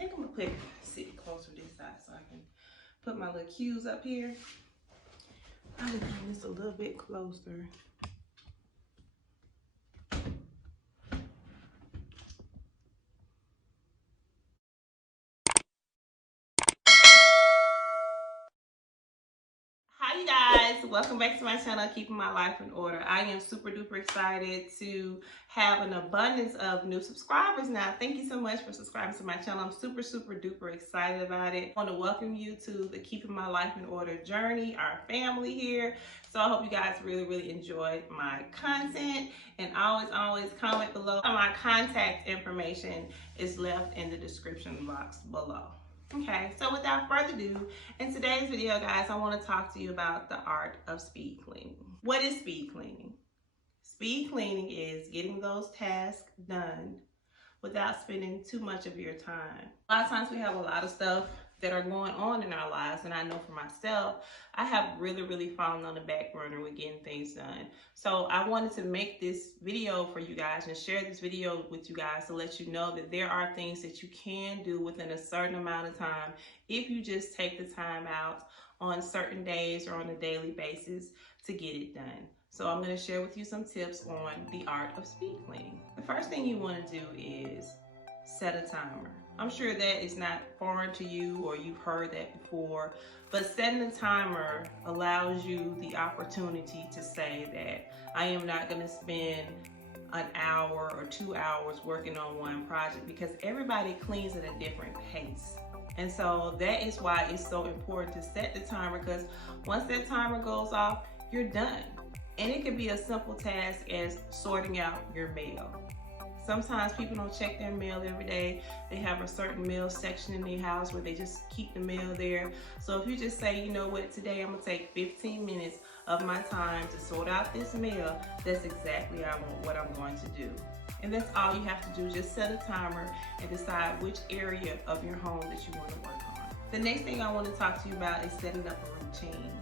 think I'm gonna sit closer this side so I can put my little cues up here. I'm gonna bring this a little bit closer. Hi you guys, welcome back to my channel, Keeping My Life in Order. I am super duper excited to have an abundance of new subscribers now. Thank you so much for subscribing to my channel. I'm super duper excited about it. I want to welcome you to the Keeping My Life in Order journey, our family here. So I hope you guys really enjoyed my content, and always comment below. My contact information is left in the description box below. Okay, so without further ado, in today's video, guys, I want to talk to you about the art of speed cleaning. What is speed cleaning? Speed cleaning is getting those tasks done without spending too much of your time. A lot of times we have a lot of stuff that are going on in our lives, and I know for myself, I have really fallen on the back burner with getting things done. So I wanted to make this video for you guys and share this video with you guys to let you know that there are things that you can do within a certain amount of time if you just take the time out on certain days or on a daily basis to get it done. So I'm going to share with you some tips on the art of speed cleaning. The first thing you want to do is set a timer. I'm sure that is not foreign to you or you've heard that before, but setting a timer allows you the opportunity to say that I am not going to spend an hour or 2 hours working on one project, because everybody cleans at a different pace. And so that is why it's so important to set the timer, because once that timer goes off, you're done. And it could be a simple task as sorting out your mail. Sometimes people don't check their mail every day. They have a certain mail section in their house where they just keep the mail there. So if you just say, you know what, today I'm gonna take 15 minutes of my time to sort out this mail, that's exactly what I'm going to do. And that's all you have to do, just set a timer and decide which area of your home that you want to work on. The next thing I want to talk to you about is setting up a routine.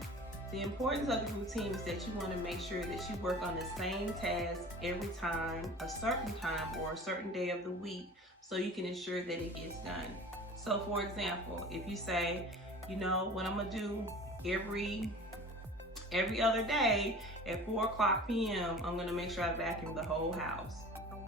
The importance of the routine is that you want to make sure that you work on the same task every time, a certain time or a certain day of the week, so you can ensure that it gets done. So for example, if you say, you know, what I'm gonna do every other day at 4:00 p.m., I'm gonna make sure I vacuum the whole house.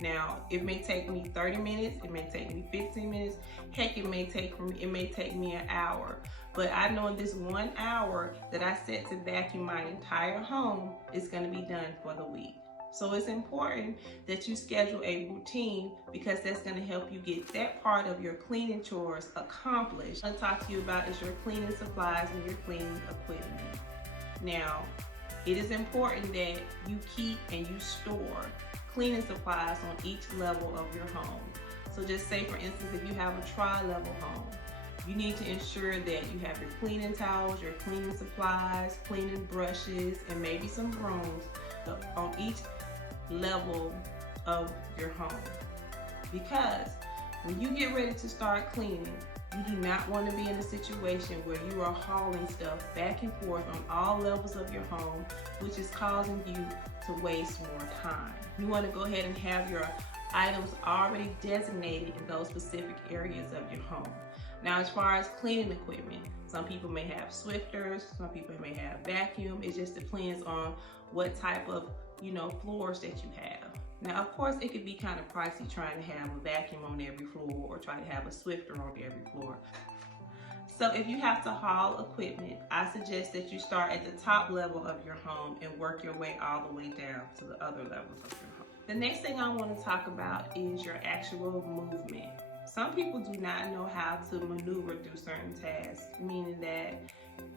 Now, it may take me 30 minutes, it may take me 15 minutes, heck, it may take me an hour. But I know in this 1 hour that I set to vacuum my entire home is gonna be done for the week. So it's important that you schedule a routine, because that's gonna help you get that part of your cleaning chores accomplished. What I'm gonna talk to you about is your cleaning supplies and your cleaning equipment. Now, it is important that you keep and you store cleaning supplies on each level of your home. So just say, for instance, if you have a tri-level home, you need to ensure that you have your cleaning towels, your cleaning supplies, cleaning brushes, and maybe some brooms on each level of your home. Because when you get ready to start cleaning, you do not want to be in a situation where you are hauling stuff back and forth on all levels of your home, which is causing you to waste more time. You want to go ahead and have your items already designated in those specific areas of your home. Now, as far as cleaning equipment, some people may have Swifters, some people may have vacuum. It just depends on what type of, floors that you have. Now, of course, it could be kind of pricey trying to have a vacuum on every floor or try to have a Swifter on every floor. So if you have to haul equipment, I suggest that you start at the top level of your home and work your way all the way down to the other levels of your home. The next thing I want to talk about is your actual movement. Some people do not know how to maneuver through certain tasks, meaning that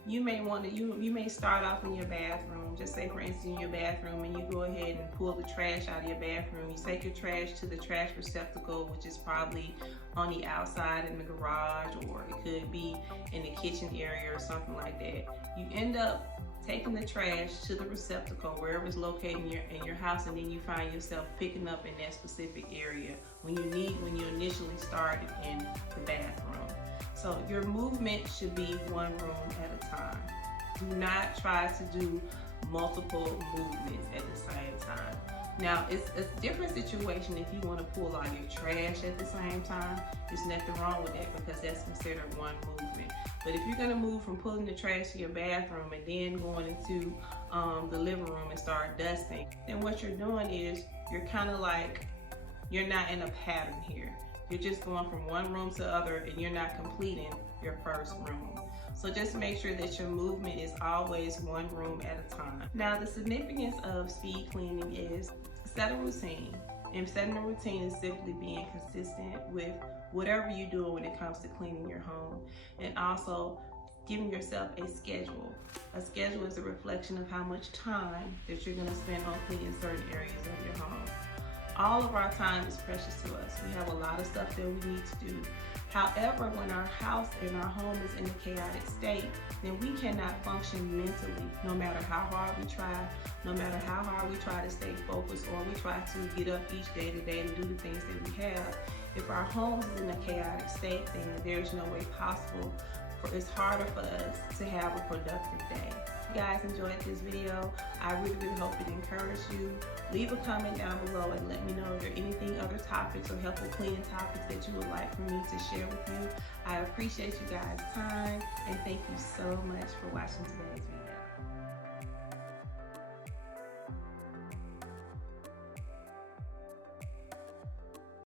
you may start off in your bathroom. Just say, for instance, in your bathroom, and you go ahead and pull the trash out of your bathroom. You take your trash to the trash receptacle, which is probably on the outside in the garage, or it could be in the kitchen area or something like that. You end up taking the trash to the receptacle wherever it's located in your house, and then you find yourself picking up in that specific area when you initially started in the bathroom. So your movement should be one room at a time. Do not try to do multiple movements at the same time. Now, it's a different situation if you want to pull out your trash at the same time. There's nothing wrong with that because that's considered one movement. But if you're going to move from pulling the trash to your bathroom and then going into the living room and start dusting, then what you're doing is you're kind of like, you're not in a pattern here. You're just going from one room to the other and you're not completing your first room. So just make sure that your movement is always one room at a time. Now, the significance of speed cleaning is set a routine. And setting a routine is simply being consistent with whatever you do when it comes to cleaning your home, and also giving yourself a schedule. A schedule is a reflection of how much time that you're going to spend on cleaning certain areas of your home. All of our time is precious to us. We have a lot of stuff that we need to do. However, when our house and our home is in a chaotic state, then we cannot function mentally, no matter how hard we try, no matter how hard we try to stay focused or we try to get up each day to day and do the things that we have. If our home is in a chaotic state, then there's no way possible it's harder for us to have a productive day. If you guys enjoyed this video, I really hope it encouraged you. Leave a comment down below and let me know if there are anything other topics or helpful cleaning topics that you would like for me to share with you. I appreciate you guys' time and thank you so much for watching today's video.